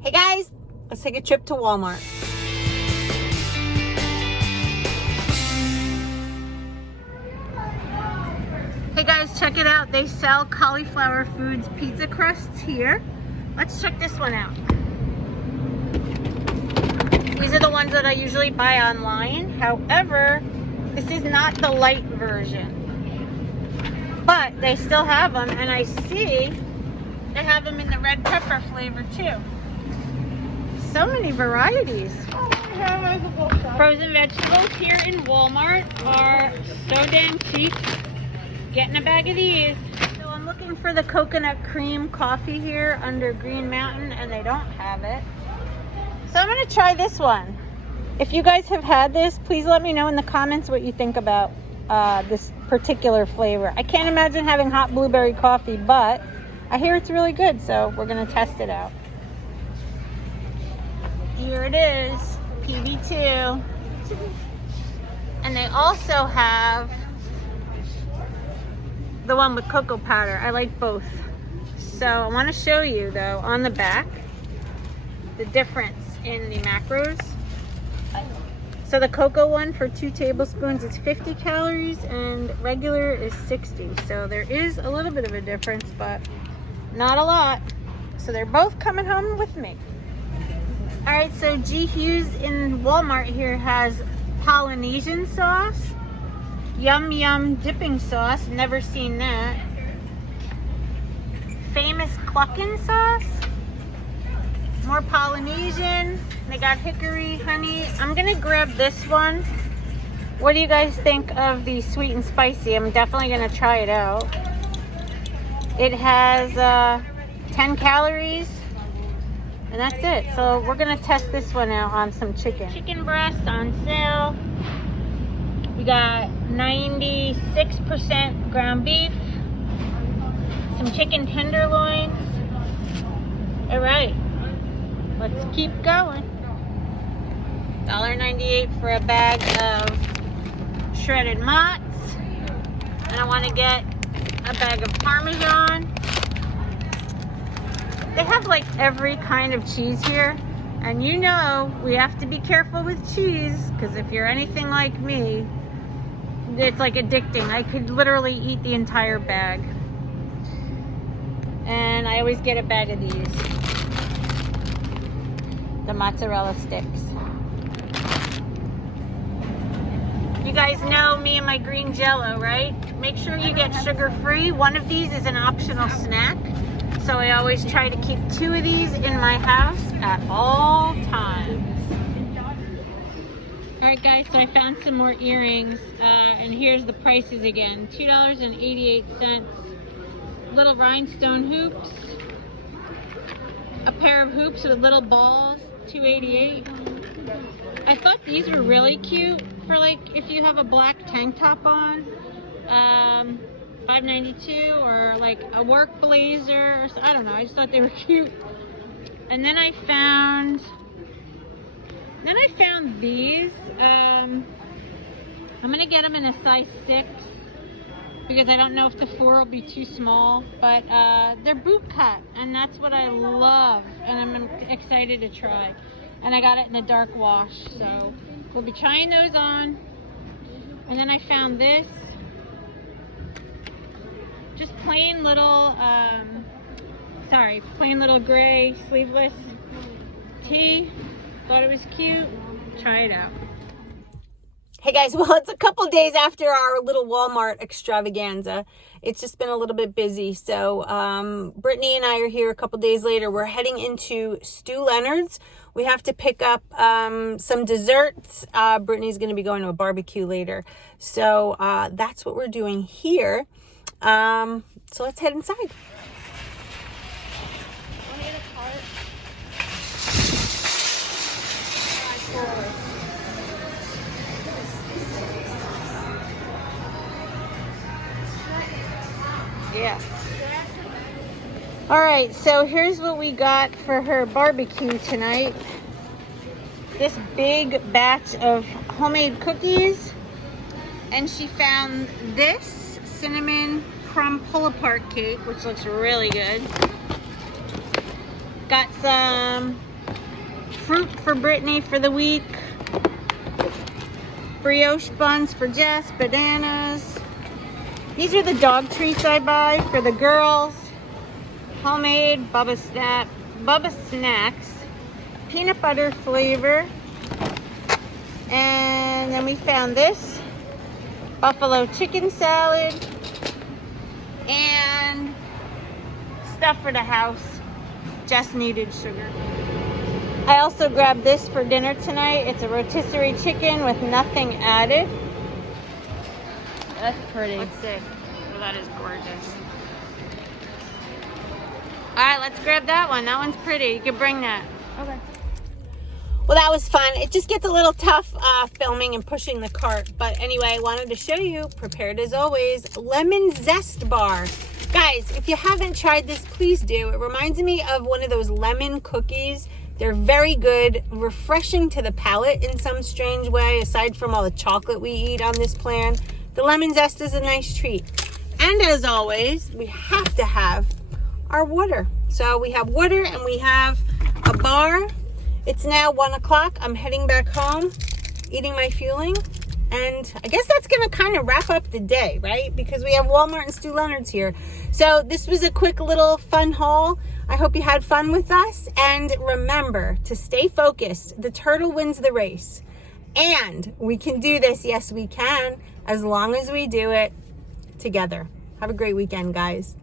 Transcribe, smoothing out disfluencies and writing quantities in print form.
Hey guys, let's take a trip to Walmart. Hey guys, check it out. They sell Cauliflower Foods pizza crusts here. Let's check this one out. These are the ones that I usually buy online. However, this is not the light version. But they still have them, and I see they have them in the red pepper flavor too. So many varieties. Frozen vegetables here in Walmart are so damn cheap. Getting a bag of these. So I'm looking for the coconut cream coffee here under Green Mountain, and they don't have it. So I'm gonna try this one. If you guys have had this, please let me know in the comments what you think about this particular flavor. I can't imagine having hot blueberry coffee, but I hear it's really good, so we're gonna test it out. Here it is, PB2. And they also have the one with cocoa powder. I like both. So I want to show you though on the back the difference in the macros. So the cocoa one for 2 tablespoons is 50 calories and regular is 60. So there is a little bit of a difference, but not a lot. So they're both coming home with me. All right, so G. Hughes in Walmart here has Polynesian sauce, Yum Yum dipping sauce, never seen that. Famous clucking sauce, more Polynesian. They got hickory, honey. I'm gonna grab this one. What do you guys think of the sweet and spicy? I'm definitely gonna try it out. It has 10 calories, and that's it. So we're gonna test this one out on some chicken. Chicken breasts on sale. We got 96% ground beef, some chicken tenderloins. All right, let's keep going. $1.98 for a bag of shredded mozz. And I want to get a bag of Parmesan. They have like every kind of cheese here. And you know, we have to be careful with cheese, because if you're anything like me, it's like addicting. I could literally eat the entire bag. And I always get a bag of these. The mozzarella sticks. You guys know me and my green Jello, right? Make sure you get sugar-free. One of these is an optional snack. So I always try to keep 2 of these in my house at all times. All right, guys, so I found some more earrings, and here's the prices again. $2.88. Little rhinestone hoops. A pair of hoops with little balls, $2.88. I thought these were really cute for like if you have a black tank top on. $5.92, or like a work blazer, or I don't know, I just thought they were cute. And then I found these. I'm gonna get them in a size 6 because I don't know if the 4 will be too small, but they're boot cut, and that's what I love, and I'm excited to try. And I got it in a dark wash, so we'll be trying those on. And then I found this, just plain little plain little gray sleeveless tee. Thought it was cute. Try it out. Hey guys, well, it's a couple days after our little Walmart extravaganza. It's just been a little bit busy. So Brittany and I are here a couple days later. We're heading into Leonard'S. We have to pick up some desserts. Brittany's going to be going to a barbecue later. So that's what we're doing here. So let's head inside. Yeah. All right, so here's what we got for her barbecue tonight. This big batch of homemade cookies, and she found this cinnamon crumb pull-apart cake, which looks really good. Got some fruit for Brittany for the week. Brioche buns for Jess, bananas. These are the dog treats I buy for the girls. Homemade Bubba Snacks. Peanut butter flavor. And then we found this. Buffalo chicken salad. And stuff for the house. Just needed sugar. I also grabbed this for dinner tonight. It's a rotisserie chicken with nothing added. That's pretty. Let's see. Oh, that is gorgeous. All right, let's grab that one. That one's pretty. You can bring that. Okay. Well, that was fun. It just gets a little tough filming and pushing the cart. But anyway, I wanted to show you, prepared as always, lemon zest bar. Guys, if you haven't tried this, please do. It reminds me of one of those lemon cookies. They're very good, refreshing to the palate in some strange way, aside from all the chocolate we eat on this plan. The lemon zest is a nice treat. And as always, we have to have our water. So we have water and we have a bar. It's now 1 o'clock. I'm heading back home, eating my fueling. And I guess that's going to kind of wrap up the day, right? Because we have Walmart and Stu Leonard's here. So this was a quick little fun haul. I hope you had fun with us. And remember to stay focused. The turtle wins the race. And we can do this. Yes, we can. As long as we do it together. Have a great weekend, guys.